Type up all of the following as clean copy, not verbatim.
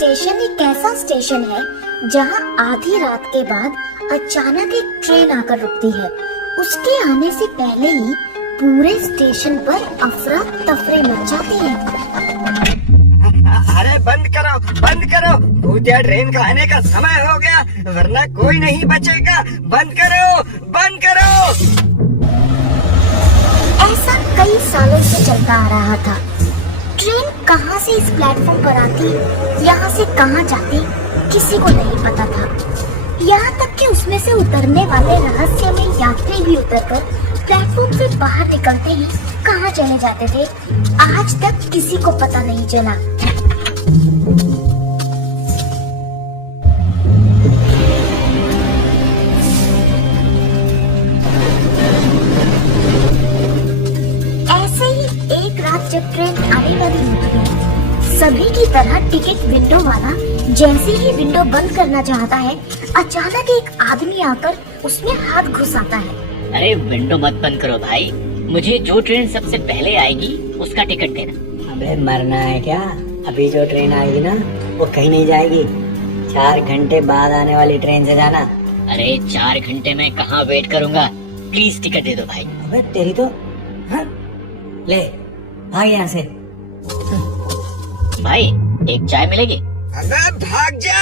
Station एक ऐसा station है जहां आधी रात के बाद अचानक एक ट्रेन आकर रुकती है। उसके आने से पहले ही पूरे स्टेशन पर अफरा तफरी मच जाती है। अरे बंद करो, भूतिया ट्रेन का आने का समय हो गया, वरना कोई नहीं बचेगा। बंद करो। ऐसा कई सालों से चलता आ रहा था। ट्रेन कहां से इस प्लेटफॉर्म पर आती, यहां से कहां जाती, किसी को नहीं पता था। यहाँ तक कि उसमें से उतरने वाले रहस्यमय यात्री भी उतरकर प्लेटफॉर्म से बाहर निकलते ही कहां चले जाते थे, आज तक किसी को पता नहीं चला। ऐसे ही एक रात जब ट्रेन आने वाली होती है, सभी की तरह टिकट विंडो वाला जैसे ही विंडो बंद करना चाहता है, अचानक एक आदमी आकर उसमें हाथ घुसाता है। अरे विंडो मत बंद करो भाई, मुझे जो ट्रेन सबसे पहले आएगी उसका टिकट देना। अबे मरना है क्या? अभी जो ट्रेन आएगी ना वो कहीं नहीं जाएगी। 4 घंटे बाद आने वाली ट्रेन से जाना। अरे 4 घंटे में कहाँ वेट करूँगा, प्लीज टिकट दे दो भाई। अबे तेरी तो हाँ? ले भाग यहाँ से। भाई एक चाय मिलेगी? अबे भाग जा,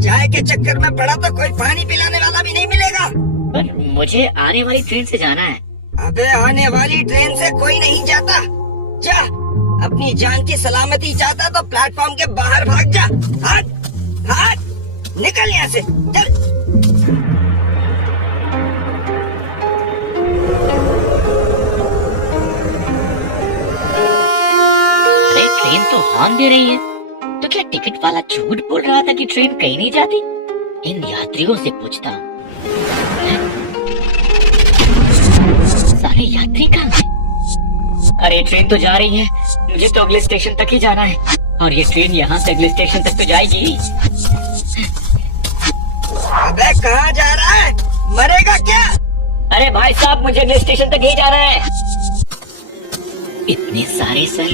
चाय के चक्कर में पड़ा तो कोई पानी पिलाने वाला भी नहीं मिलेगा। पर मुझे आने वाली ट्रेन से जाना है। अबे आने वाली ट्रेन से कोई नहीं जाता। जा, अपनी जान की सलामती चाहता तो प्लेटफॉर्म के बाहर भाग जा। हाथ निकल यहाँ से, चल। अरे ट्रेन तो हॉर्न दे रही है, तो क्या टिकट वाला झूठ बोल रहा था कि ट्रेन कहीं नहीं जाती? इन यात्रियों से पूछता हूँ। सारे यात्री कहाँ हैं? अरे ट्रेन तो जा रही है, मुझे तो अगले स्टेशन तक ही जाना है, और ये ट्रेन यहाँ से अगले स्टेशन तक तो जाएगी। अबे कहाँ जा रहा है? मरेगा क्या? अरे भाई साहब, मुझे अगले स्टेशन तक ही जाना है। इतने सारे सर,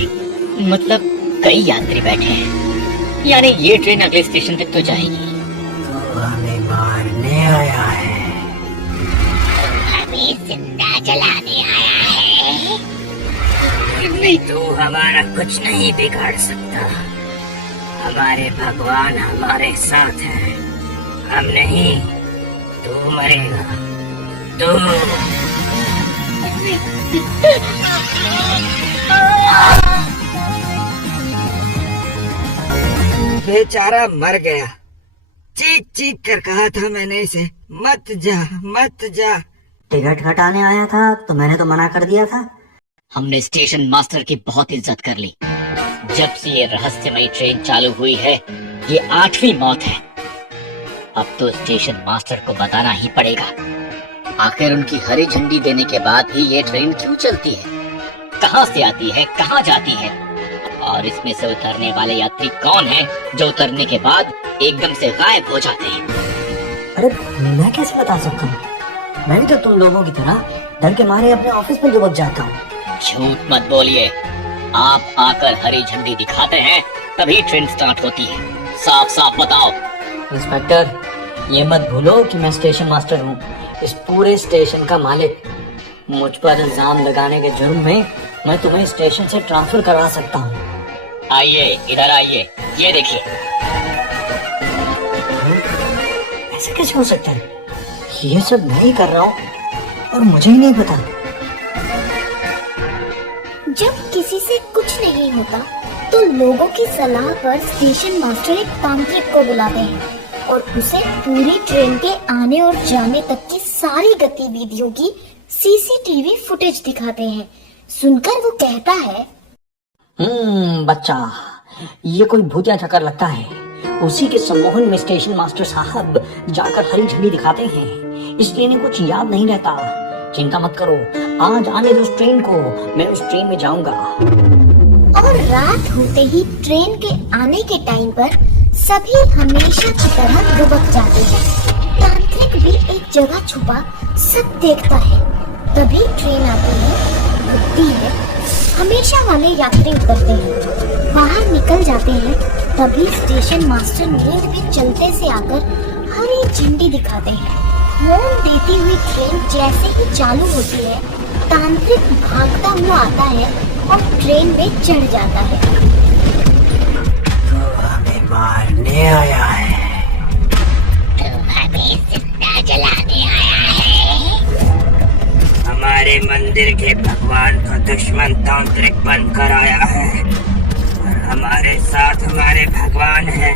मतलब कई यात्री बैठे हैं, यानी ये ट्रेन अगले स्टेशन तक तो जाएगी। तो हमें मारने आया है। हमें जिंदा जलाने आया है। नहीं तो हमारा कुछ नहीं बिगाड़ सकता। हमारे भगवान हमारे साथ हैं। हम नहीं, तू मरेगा, तू। बेचारा मर गया। चीख चीख कर कहा था मैंने इसे, मत जा। टिकट कटाने आया था तो मैंने तो मना कर दिया था। हमने स्टेशन मास्टर की बहुत इज्जत कर ली। जब से ये रहस्यमयी ट्रेन चालू हुई है, ये 8वीं मौत है। अब तो स्टेशन मास्टर को बताना ही पड़ेगा, आखिर उनकी हरी झंडी देने के बाद भी ये ट्रेन क्यों चलती है, कहां से आती है, कहां जाती है, और इसमें से उतरने वाले यात्री कौन हैं जो उतरने के बाद एकदम से गायब हो जाते हैं। अरे मैं कैसे बता सकता हूँ? मैं भी तो तुम लोगों की तरह डर के मारे अपने ऑफिस में दुबक जाता हूँ। झूठ मत बोलिए, आप आकर हरी झंडी दिखाते हैं तभी ट्रेन स्टार्ट होती है। साफ साफ बताओ। इंस्पेक्टर, ये मत भूलो कि मैं स्टेशन मास्टर हूँ, इस पूरे स्टेशन का मालिक। मुझ पर इल्जाम लगाने के जुर्म में मैं तुम्हें स्टेशन से ट्रांसफर करवा सकता हूँ। आइए, इधर आइए, ये देखिए। ऐसा कैसे हो सकता है? ये सब मैं ही कर रहा हूँ और मुझे ही नहीं पता। जब किसी से कुछ नहीं होता तो लोगों की सलाह पर स्टेशन मास्टर एक तांत्रिक को बुलाते हैं और उसे पूरी ट्रेन के आने और जाने तक की सारी गतिविधियों की सीसीटीवी फुटेज दिखाते हैं। सुनकर वो कहता है, बच्चा, ये कोई भूतिया चक्कर लगता है। उसी के सम्मोहन में स्टेशन मास्टर साहब जाकर हरी झंडी दिखाते हैं, इसलिए इन्हें कुछ याद नहीं रहता। चिंता मत करो, आज आने दो उस ट्रेन को, मैं उस ट्रेन में जाऊंगा। और रात होते ही ट्रेन के आने के टाइम पर सभी हमेशा की तरह दुबक जाते हैं। तांत्रिक भी एक जगह छुपा सब देखता है। तभी ट्रेन आती है, रुकती है हमेशा वाले यात्री उतरते हैं, बाहर निकल जाते हैं। तभी स्टेशन मास्टर नींद में चलते से आकर हरी झंडी दिखाते हैं। हॉर्न देती हुई ट्रेन जैसे ही चालू होती है, तांत्रिक भागता हुआ आता है और ट्रेन में चढ़ जाता है। तो हमें मारने आया है। हमें जिंदा जलाने आया है। हमारे मंदिर के भगवान का दुश्मन तांत्रिक बनकर आया है और हमारे साथ हमारे भगवान हैं।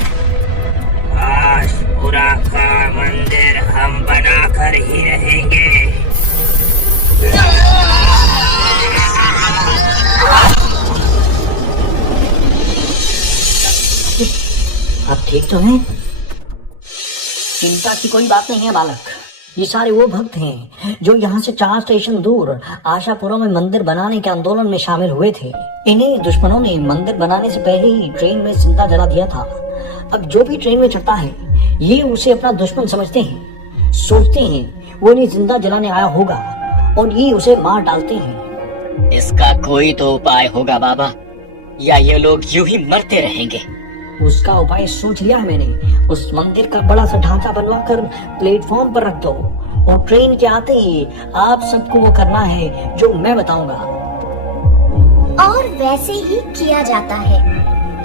आशपुरा का मंदिर हम बनाकर ही रहेंगे। आप ठीक तो हैं? चिंता की कोई बात नहीं है बालक। ये सारे वो भक्त हैं जो यहाँ से 4 स्टेशन दूर आशापुरा में मंदिर बनाने के आंदोलन में शामिल हुए थे। इन्हीं दुश्मनों ने मंदिर बनाने से पहले ही ट्रेन में जिंदा जला दिया था। अब जो भी ट्रेन में चढ़ता है ये उसे अपना दुश्मन समझते हैं, सोचते हैं वो इन्हें जिंदा जलाने आया होगा और ये उसे मार डालते हैं। इसका कोई तो उपाय होगा बाबा, या ये लोग यूं ही मरते रहेंगे। उसका उपाय सोच लिया है मैंने। उस मंदिर का बड़ा सा ढांचा बनवाकर प्लेटफॉर्म पर रख दो और ट्रेन के आते ही आप सबको वो करना है जो मैं बताऊंगा। और वैसे ही किया जाता है।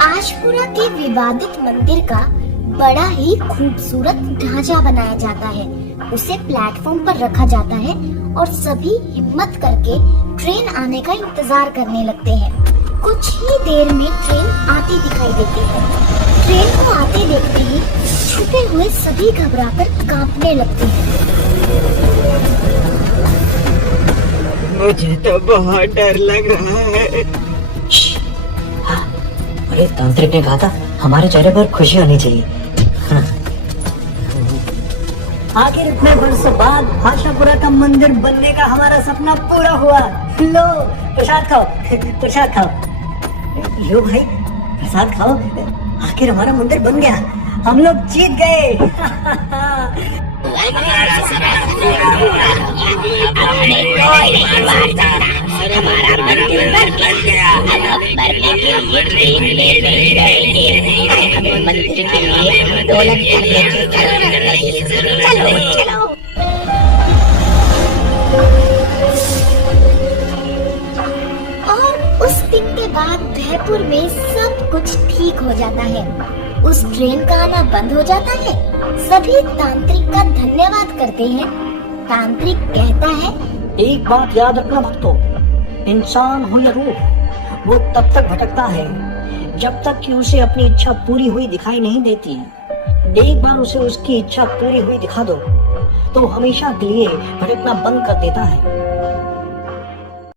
आशपुरा के विवादित मंदिर का बड़ा ही खूबसूरत ढांचा बनाया जाता है। उसे प्लेटफॉर्म पर रखा जाता है और सभी हिम्मत करके ट्रेन आने का इंतजार करने लगते हैं। कुछ ही देर में ट्रेन आती दिखाई देती है। ट्रेन को आते देखते ही छुपे हुए सभी घबराकर कांपने लगते हैं। मुझे तो बहुत डर लग रहा है। हाँ, अरे तांत्रिक ने कहा था हमारे चेहरे पर खुशी होनी चाहिए। आखिर इतने वर्षों बाद आशापुरा का मंदिर बनने का हमारा सपना पूरा हुआ। लो प्रसाद खाओ, प्रसाद खाओ। लो भाई प्रसाद खाओ। आखिर हमारा मंदिर बन गया, हम लोग जीत गए। मंदिर के लिए आंदोलन करने की चलो चलो। और उस दिन के बाद भयपुर में सब कुछ ठीक हो जाता है। उस ट्रेन का आना बंद हो जाता है। सभी तांत्रिक का धन्यवाद करते हैं। तांत्रिक कहता है, एक बात याद रखना भक्तों, इंसान हो या रूह, वो तब तक भटकता है जब तक कि उसे अपनी इच्छा पूरी हुई दिखाई नहीं देती। एक बार उसे उसकी इच्छा पूरी हुई दिखा दो तो हमेशा के लिए भटकना बंद कर देता है।